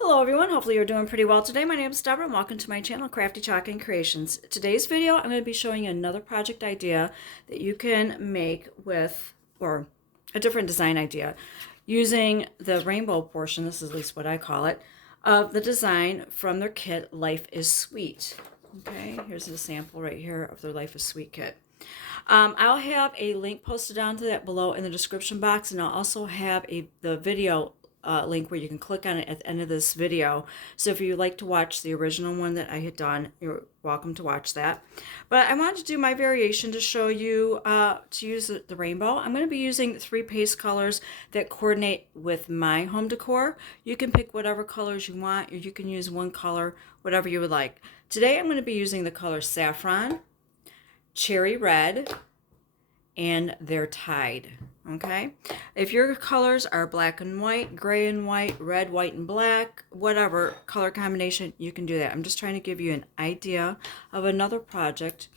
Hello everyone, hopefully you're doing pretty well today. My name is Deborah and welcome to my channel, Crafty Chalk Creations. Today's video, I'm going to be showing you another project idea that you can make with, or a different design idea, using the rainbow portion, this is at least what I call it, of the design from their kit, Life is Sweet. Okay, here's a sample right here of their Life is Sweet kit. I'll have a link posted down to that below in the description box, and I'll also have the video link where you can click on it at the end of this video. So if you'd like to watch the original one that I had done, you're welcome to watch that. But I wanted to do my variation to show you to use the rainbow. I'm going to be using 3 paste colors that coordinate with my home decor. You can pick whatever colors you want, or you can use one color, whatever you would like. Today I'm going to be using the color Saffron, Cherry Red, and they're tied. Okay, if your colors are black and white, gray and white, red, white, and black, whatever color combination, you can do that. I'm just trying to give you an idea of another project.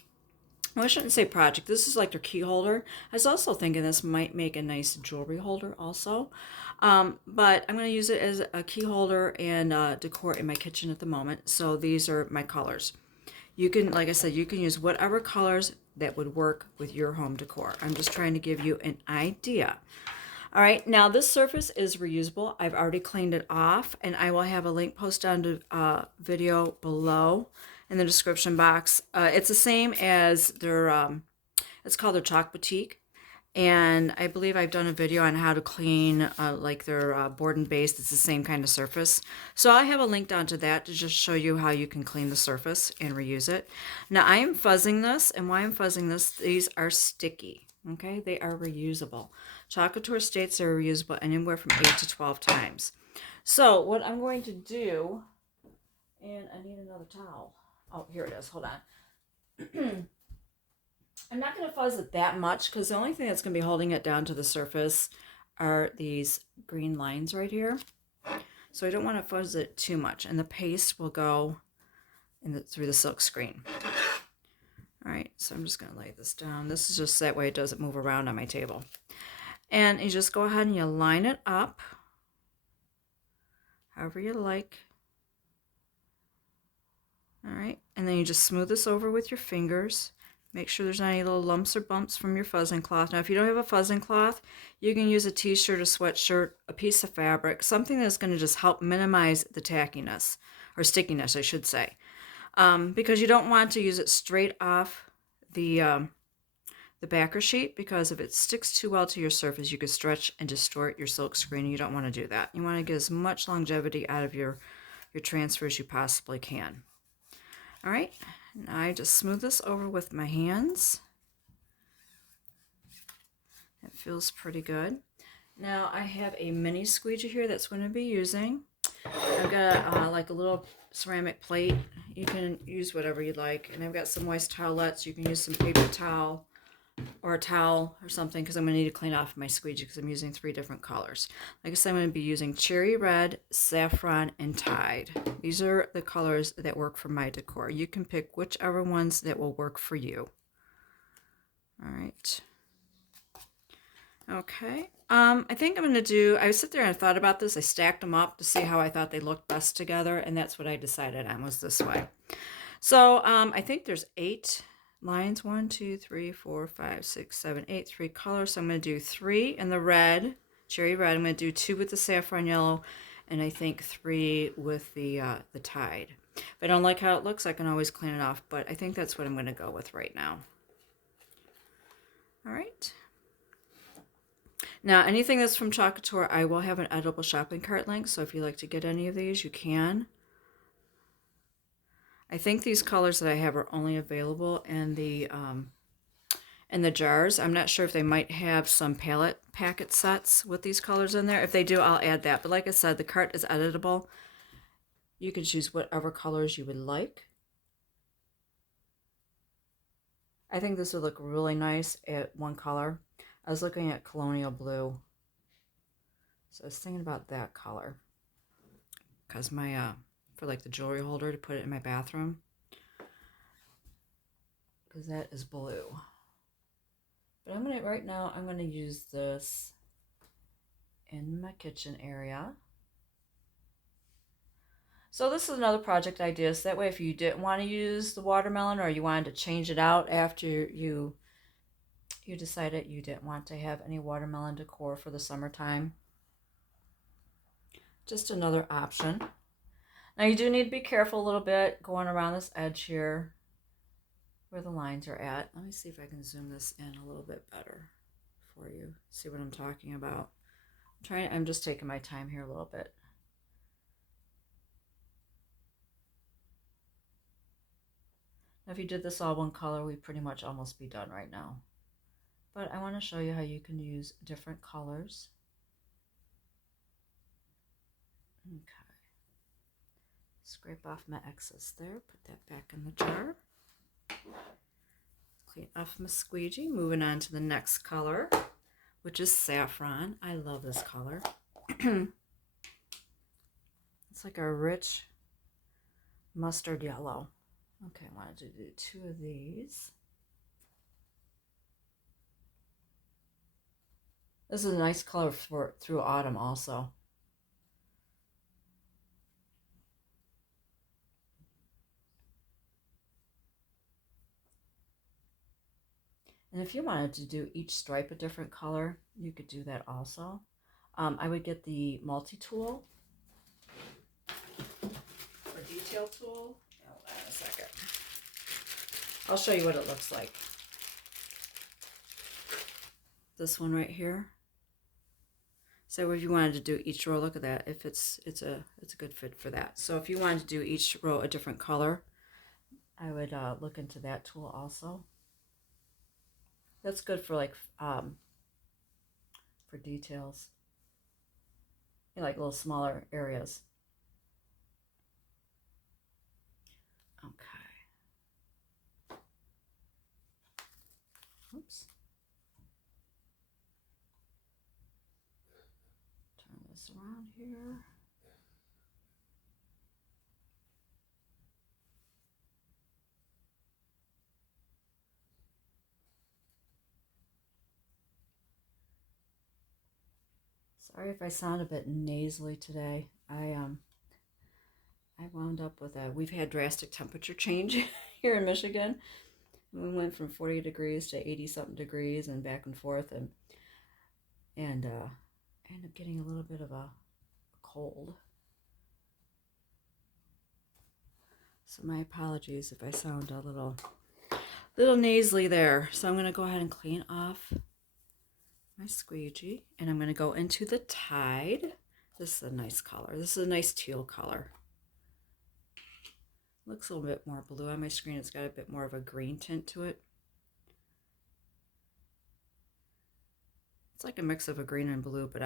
Well, I shouldn't say project. This is like their key holder. I was also thinking this might make a nice jewelry holder also. But I'm going to use it as a key holder and decor in my kitchen at the moment. So these are my colors. You can, like I said, you can use whatever colors that would work with your home decor. I'm just trying to give you an idea. All right, now this surface is reusable. I've already cleaned it off, and I will have a link posted on the video below in the description box. It's the same as their, it's called their Chalk Boutique. And I believe I've done a video on how to clean like their board and base. It's the same kind of surface. So I have a link down to that to just show you how you can clean the surface and reuse it. Now I am fuzzing this, and why I'm fuzzing this, these are sticky. Okay, they are reusable. Chalk Couture states they're reusable anywhere from 8 to 12 times. So what I'm going to do, and I need another towel. Oh, here it is. Hold on. I'm not going to fuzz it that much because the only thing that's going to be holding it down to the surface are these green lines right here. So I don't want to fuzz it too much. And the paste will go through the silk screen. All right, so I'm just going to lay this down. This is just that way it doesn't move around on my table. And you just go ahead and you line it up however you like. All right, and then you just smooth this over with your fingers. Make sure there's not any little lumps or bumps from your fuzzing cloth. Now, if you don't have a fuzzing cloth, you can use a t-shirt, a sweatshirt, a piece of fabric, something that's going to just help minimize the tackiness, or stickiness, I should say. Because you don't want to use it straight off the backer sheet, because if it sticks too well to your surface, you could stretch and distort your silk screen, and you don't want to do that. You want to get as much longevity out of your transfer as you possibly can. All right, now I just smooth this over with my hands. It feels pretty good. Now I have a mini squeegee here that's going to be using. I've got like a little ceramic plate. You can use whatever you'd like. And I've got some moist towelettes. You can use some paper towel or a towel or something, because I'm going to need to clean off my squeegee because I'm using 3 different colors. Like I said, I'm going to be using cherry red, saffron, and tide. These are the colors that work for my decor. You can pick whichever ones that will work for you. All right. Okay. I think I'm going to do, I sit there and thought about this. I stacked them up to see how I thought they looked best together, and that's what I decided on, was this way. So I think there's 8 lines, 1, 2, 3, 4, 5, 6, 7, 8, 3 colors. So I'm going to do 3 in the red, cherry red. I'm going to do 2 with the saffron yellow, and I think 3 with the tide. If I don't like how it looks, I can always clean it off, but I think that's what I'm going to go with right now. All right. Now, anything that's from Chalk Couture, I will have an editable shopping cart link, so if you'd like to get any of these, you can. I think these colors that I have are only available in the jars. I'm not sure if they might have some palette packet sets with these colors in there. If they do, I'll add that. But like I said, the cart is editable. You can choose whatever colors you would like. I think this would look really nice at one color. I was looking at colonial blue, so I was thinking about that color because my for like the jewelry holder to put it in my bathroom, because that is blue. But right now I'm gonna use this in my kitchen area. So this is another project idea. So that way if you didn't want to use the watermelon or you wanted to change it out after you decided you didn't want to have any watermelon decor for the summertime, just another option. Now you do need to be careful a little bit going around this edge here where the lines are at. Let me see if I can zoom this in a little bit better for you. See what I'm talking about. I'm just taking my time here a little bit. Now if you did this all one color, we'd pretty much almost be done right now. But I want to show you how you can use different colors. Okay. Scrape off my excess there, put that back in the jar. Clean off my squeegee, moving on to the next color, which is saffron. I love this color. It's like a rich mustard yellow. Okay, I wanted to do 2 of these. This is a nice color for through autumn also. And if you wanted to do each stripe a different color, you could do that also. I would get the multi-tool or detail tool. Hold on a second. I'll show you what it looks like. This one right here. So if you wanted to do each row, look at that. If it's a good fit for that. So if you wanted to do each row a different color, I would look into that tool also. That's good for like for details, you know, like little smaller areas. Okay. Oops. Turn this around here. Sorry if I sound a bit nasally today. I wound up with we've had drastic temperature change here in Michigan. We went from 40 degrees to 80 something degrees and back and forth, and I ended up getting a little bit of a cold. So my apologies if I sound a little nasally there. So I'm going to go ahead and clean off my squeegee, and I'm going to go into the Tide. This is a nice color. This is a nice teal color. Looks a little bit more blue on my screen. It's got a bit more of a green tint to it. It's like a mix of a green and blue, but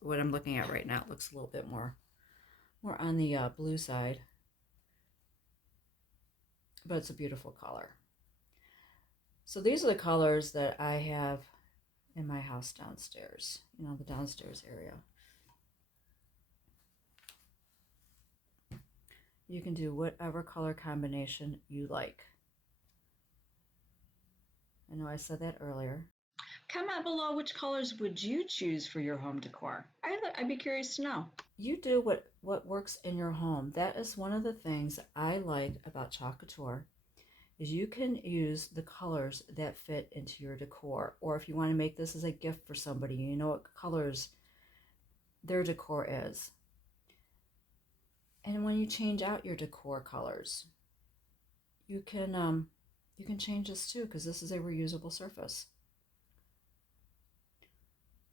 what I'm looking at right now, it looks a little bit more on the blue side. But it's a beautiful color. So these are the colors that I have in my house downstairs, you know, the downstairs area. You can do whatever color combination you like. I know I said that earlier. Comment below which colors would you choose for your home decor. I'd be curious to know. You do what works in your home. That is one of the things I like about Chalk Couture, is you can use the colors that fit into your decor. Or if you want to make this as a gift for somebody, you know what colors their decor is. And when you change out your decor colors, you can change this too, because this is a reusable surface.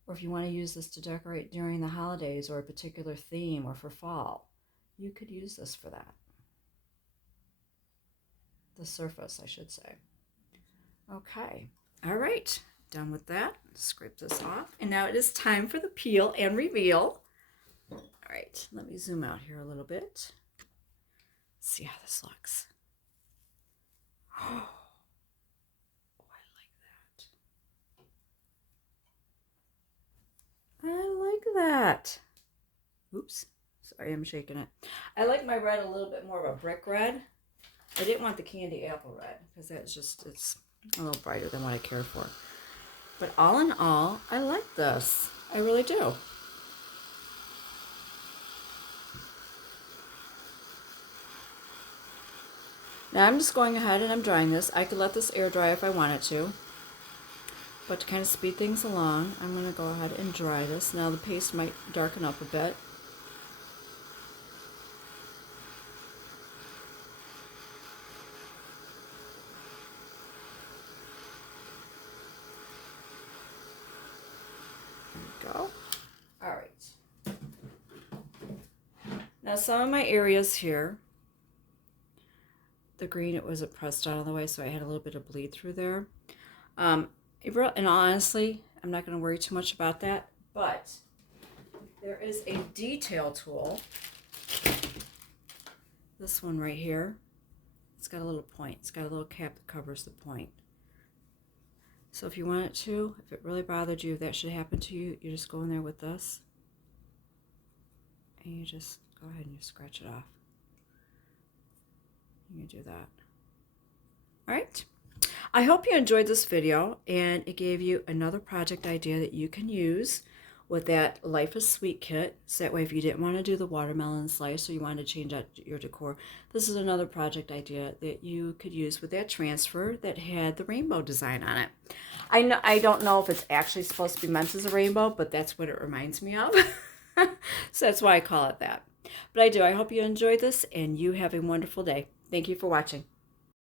Or if you want to use this to decorate during the holidays or a particular theme or for fall, you could use this for that. The surface, I should say. Okay. All right. Done with that. Scrape this off. And now it is time for the peel and reveal. All right. Let me zoom out here a little bit. See how this looks. Oh, I like that. Oops. Sorry, I'm shaking it. I like my red a little bit more of a brick red. I didn't want the candy apple red because it's a little brighter than what I care for. But all in all, I like this. I really do. Now I'm just going ahead and I'm drying this. I could let this air dry if I wanted to. But to kind of speed things along, I'm going to go ahead and dry this. Now the paste might darken up a bit. There we go. All right. Now some of my areas here, the green, it wasn't pressed out of the way, so I had a little bit of bleed through there. And honestly, I'm not going to worry too much about that, but there is a detail tool. This one right here. It's got a little point. It's got a little cap that covers the point. So if you want it to, if it really bothered you, if that should happen to you, you just go in there with this. And you just go ahead and you scratch it off. You do that. All right. I hope you enjoyed this video and it gave you another project idea that you can use with that Life is Sweet kit. So that way if you didn't want to do the watermelon slice or you wanted to change out your decor, this is another project idea that you could use with that transfer that had the rainbow design on it. I don't know if it's actually supposed to be meant as a rainbow, but that's what it reminds me of. So that's why I call it that. But I hope you enjoyed this and you have a wonderful day. Thank you for watching.